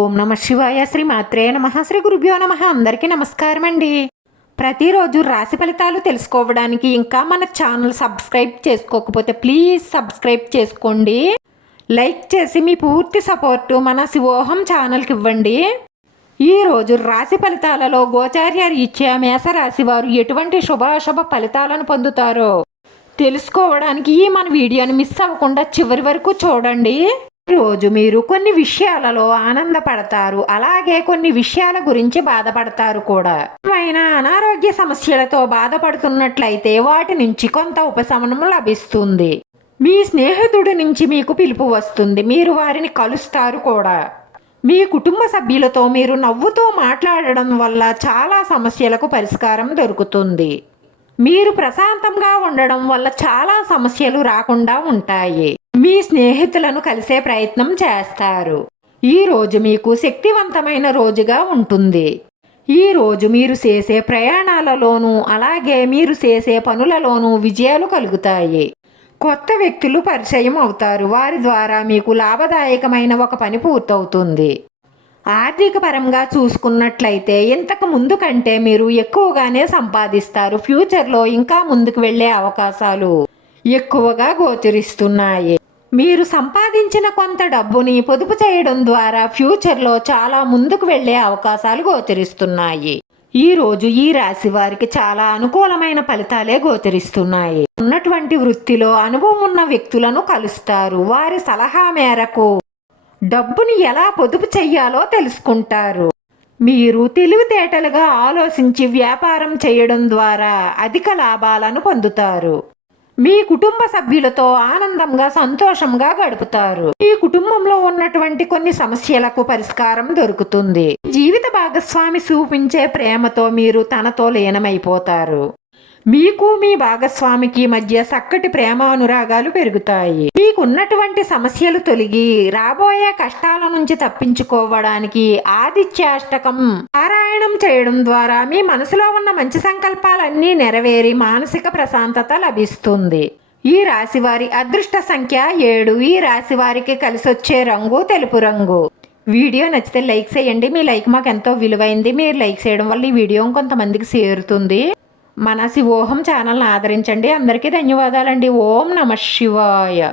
ఓం నమ శివాయ శ్రీ మాత్రే నమ. శ్రీ గురుభ్యో నమ. అందరికీ నమస్కారం అండి ప్రతిరోజు రాశి ఫలితాలు తెలుసుకోవడానికి ఇంకా మన ఛానల్ సబ్స్క్రైబ్ చేసుకోకపోతే ప్లీజ్ సబ్స్క్రైబ్ చేసుకోండి. లైక్ చేసి మీ పూర్తి సపోర్టు మన శివోహం ఛానల్కి ఇవ్వండి. ఈ రోజు రాశి ఫలితాలలో గోచార్యారు ఇచ్చే మేషరాశి వారు ఎటువంటి శుభాశుభ ఫలితాలను పొందుతారో తెలుసుకోవడానికి ఈ మన వీడియోని మిస్ అవ్వకుండా చివరి వరకు చూడండి. రోజు మీరు కొన్ని విషయాలలో ఆనందపడతారు. అలాగే కొన్ని విషయాల గురించి బాధపడతారు కూడా. ఏమైనా అనారోగ్య సమస్యలతో బాధపడుతున్నట్లయితే వాటి నుంచి కొంత ఉపశమనం లభిస్తుంది. మీ స్నేహితుడి నుంచి మీకు పిలుపు వస్తుంది. మీరు వారిని కలుస్తారు కూడా. మీ కుటుంబ సభ్యులతో మీరు నవ్వుతూ మాట్లాడడం వల్ల చాలా సమస్యలకు పరిష్కారం దొరుకుతుంది. మీరు ప్రశాంతంగా ఉండడం వల్ల చాలా సమస్యలు రాకుండా ఉంటాయి. మీ స్నేహితులను కలిసే ప్రయత్నం చేస్తారు. ఈ రోజు మీకు శక్తివంతమైన రోజుగా ఉంటుంది. ఈ రోజు మీరు చేసే ప్రయాణాలలోనూ అలాగే మీరు చేసే పనులలోనూ విజయాలు కలుగుతాయి. కొత్త వ్యక్తులు పరిచయం అవుతారు. వారి ద్వారా మీకు లాభదాయకమైన ఒక పని పూర్తవుతుంది. ఆర్థిక పరంగా చూసుకున్నట్లయితే ఇంతకు ముందు కంటే మీరు ఎక్కువగానే సంపాదిస్తారు. ఫ్యూచర్లో ఇంకా ముందుకు వెళ్ళే అవకాశాలు ఎక్కువగా గోచరిస్తున్నాయి. మీరు సంపాదించిన కొంత డబ్బుని పొదుపు చేయడం ద్వారా ఫ్యూచర్లో చాలా ముందుకు వెళ్ళే అవకాశాలు గోచరిస్తున్నాయి. ఈ రోజు ఈ రాశి వారికి చాలా అనుకూలమైన ఫలితాలే గోచరిస్తున్నాయి. ఉన్నటువంటి వృత్తిలో అనుభవం ఉన్న వ్యక్తులను కలుస్తారు. వారి సలహా మేరకు డబ్బుని ఎలా పొదుపు చెయ్యాలో తెలుసుకుంటారు. మీరు తెలివితేటలుగా ఆలోచించి వ్యాపారం చేయడం ద్వారా అధిక లాభాలను పొందుతారు. మీ కుటుంబ సభ్యులతో ఆనందంగా సంతోషంగా గడుపుతారు. ఈ కుటుంబంలో ఉన్నటువంటి కొన్ని సమస్యలకు పరిష్కారం దొరుకుతుంది. జీవిత భాగస్వామి చూపించే ప్రేమతో మీరు తనతో లీనమైపోతారు. మీకు మీ భాగస్వామికి మధ్య చక్కటి ప్రేమ అనురాగాలు పెరుగుతాయి. మీకున్నటువంటి సమస్యలు తొలగి రాబోయే కష్టాల నుంచి తప్పించుకోవడానికి ఆదిత్యాష్టకం పారాయణం చేయడం ద్వారా మీ మనసులో ఉన్న మంచి సంకల్పాలన్నీ నెరవేరి మానసిక ప్రశాంతత లభిస్తుంది. ఈ రాశి వారి అదృష్ట సంఖ్య ఏడు. ఈ రాశి వారికి కలిసొచ్చే రంగు తెలుపు రంగు. వీడియో నచ్చితే లైక్ చేయండి. మీ లైక్ మాకు ఎంతో విలువైంది. మీరు లైక్ చేయడం వల్ల ఈ వీడియో కొంతమందికి చేరుతుంది. మన శివోహం ఛానల్ని ఆదరించండి. అందరికీ ధన్యవాదాలండి. ఓం నమ శివాయ.